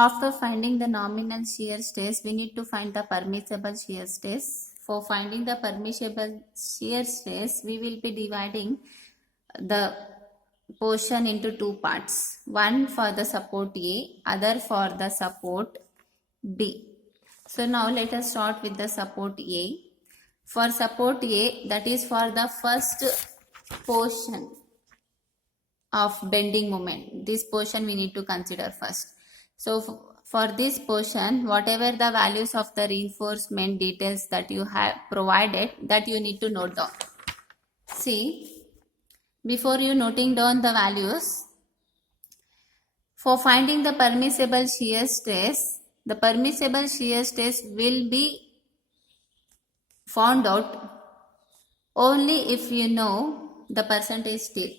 After finding the nominal shear stress, we need to find the permissible shear stress. For finding the permissible shear stress, we will be dividing the portion into two parts. One for the support A, other for the support B. So now let us start with the support A. For support A, that is for the first portion of bending moment. This portion we need to consider first. So for this portion, whatever the values of the reinforcement details that you have provided, that you need to note down. See, before you noting down the values, for finding the permissible shear stress, the permissible shear stress will be found out only if you know the percentage steel.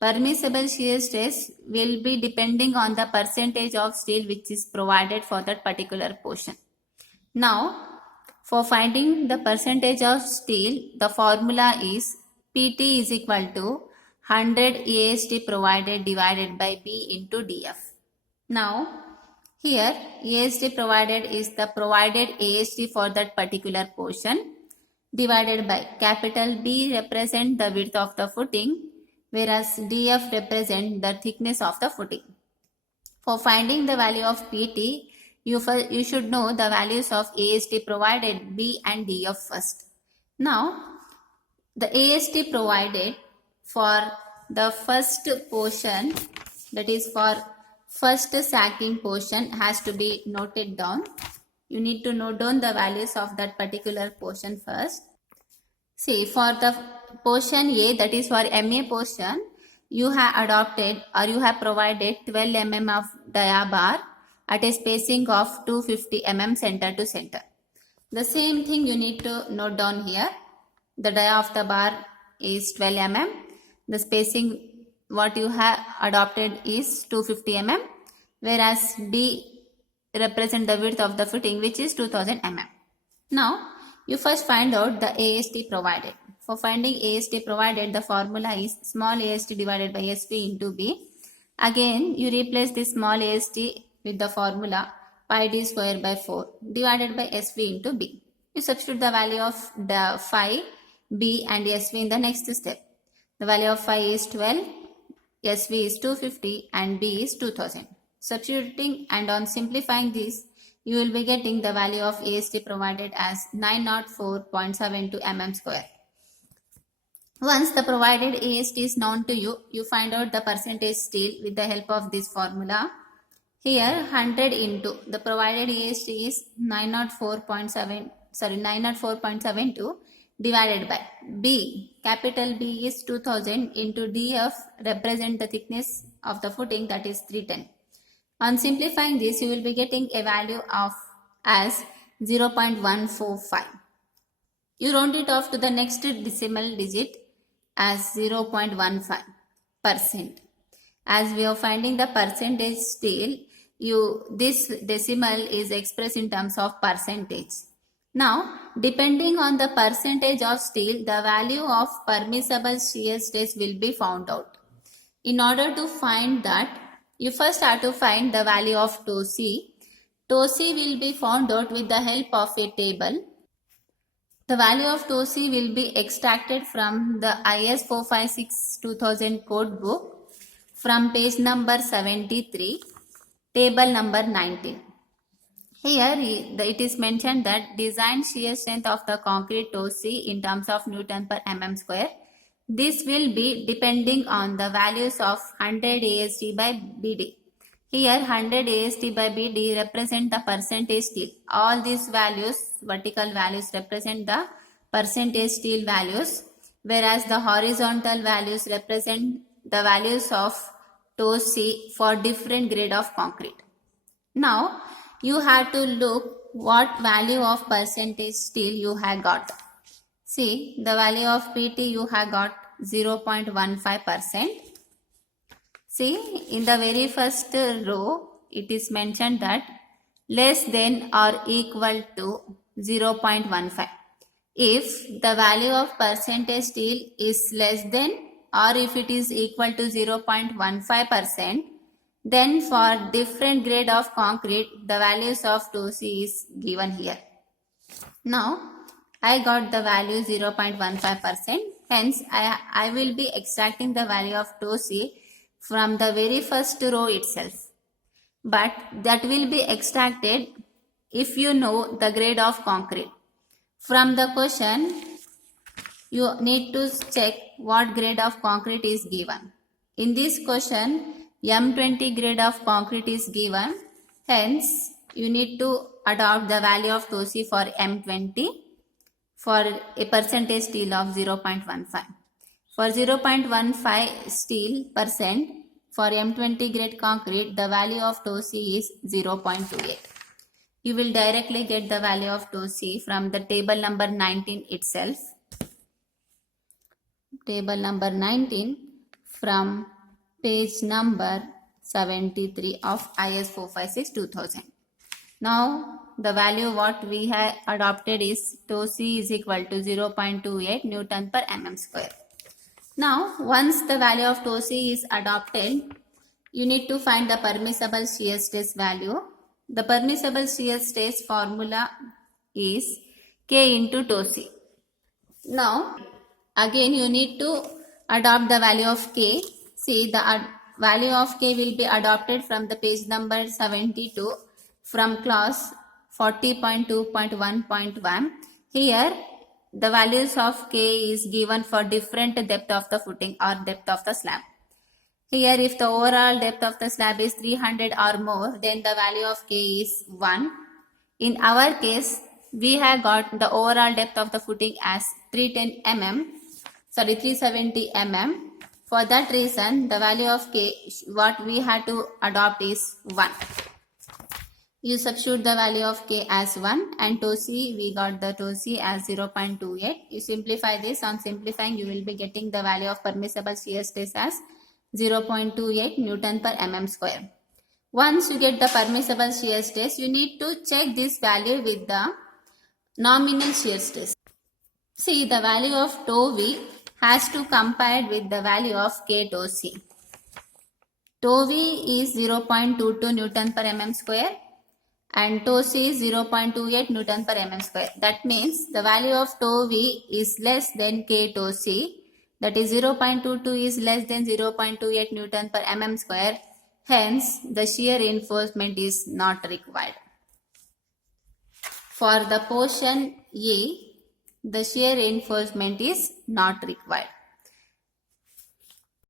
Permissible shear stress will be depending on the percentage of steel which is provided for that particular portion. Now, for finding the percentage of steel, the formula is PT is equal to 100 AST provided divided by B into DF. Now, here AST provided is the provided AST for that particular portion divided by capital B represent the width of the footing, whereas DF represent the thickness of the footing. For finding the value of PT, you should know the values of AST provided B and DF first. Now, the AST provided for the first portion, that is for first sacking portion, has to be noted down. You need to note down the values of that particular portion first. See, for the portion A, that is for MA portion, you have adopted or you have provided 12 mm of dia bar at a spacing of 250 mm center to center. The same thing you need to note down here. The dia of the bar is 12 mm. The spacing what you have adopted is 250 mm, whereas B represent the width of the footing which is 2000 mm. Now, you first find out the AST provided. For finding AST provided, the formula is small AST divided by SV into B. Again, you replace this small AST with the formula pi d square by 4 divided by SV into B. You substitute the value of the phi, B and SV in the next step. The value of phi is 12, SV is 250 and B is 2000. Substituting and on simplifying this, you will be getting the value of AST provided as 904.72 mm square. Once the provided AST is known to you, you find out the percentage steel with the help of this formula. Here 100 into the provided AST is 904.72 divided by B. Capital B is 2000 into DF represent the thickness of the footing, that is 310. On simplifying this, you will be getting a value of as 0.145. You round it off to the next decimal digit as 0.15%. As we are finding the percentage steel, this decimal is expressed in terms of percentage. Now, depending on the percentage of steel, the value of permissible shear stress will be found out. In order to find that, you first have to find the value of tau C. Tau C will be found out with the help of a table. The value of tau C will be extracted from the IS 456-2000 code book from page number 73, table number 19. Here it is mentioned that design shear strength of the concrete tau C in terms of Newton per mm square. This will be depending on the values of 100 AST by BD. Here 100 AST by BD represent the percentage steel. All these values, vertical values, represent the percentage steel values, whereas the horizontal values represent the values of tau C for different grade of concrete. Now, you have to look what value of percentage steel you have got. See, the value of PT you have got 0.15%. See, in the very first row, it is mentioned that less than or equal to 0.15. If the value of percentage steel is less than or if it is equal to 0.15%, Then for different grade of concrete, the values of tau c is given here. Now, I got the value 0.15%. Hence, I will be extracting the value of tau c from the very first row itself. But that will be extracted if you know the grade of concrete. From the question, you need to check what grade of concrete is given. In this question, M20 grade of concrete is given. Hence, you need to adopt the value of tau c for M20 for a percentage steel of 0.15. For 0.15 steel percent for M20 grade concrete, the value of tau c is 0.28. You will directly get the value of tau c from the table number 19 itself. Table number 19 from page number 73 of IS 456-2000. Now, the value what we have adopted is tau c is equal to 0.28 Newton per mm square. Now, once the value of tau c is adopted, you need to find the permissible shear stress value. The permissible shear stress formula is K into tau c. Now, again you need to adopt the value of K. See, the value of K will be adopted from the page number 72 from clause 40.2.1.1. Here, the values of K is given for different depth of the footing or depth of the slab. Here, if the overall depth of the slab is 300 or more, then the value of K is 1. In our case, we have got the overall depth of the footing as 370 mm. For that reason, the value of K, what we had to adopt is 1. You substitute the value of K as 1 and tau c, we got the tau c as 0.28. You simplify this. On simplifying, you will be getting the value of permissible shear stress as 0.28 Newton per mm square. Once you get the permissible shear stress, you need to check this value with the nominal shear stress. See, the value of tau v has to compare with the value of K tau c. Tau v is 0.22 Newton per mm square and tau c is 0.28 Newton per mm square. That means the value of tau v is less than K tau c. That is 0.22 is less than 0.28 Newton per mm square. Hence, the shear reinforcement is not required. For the portion A, the shear reinforcement is not required.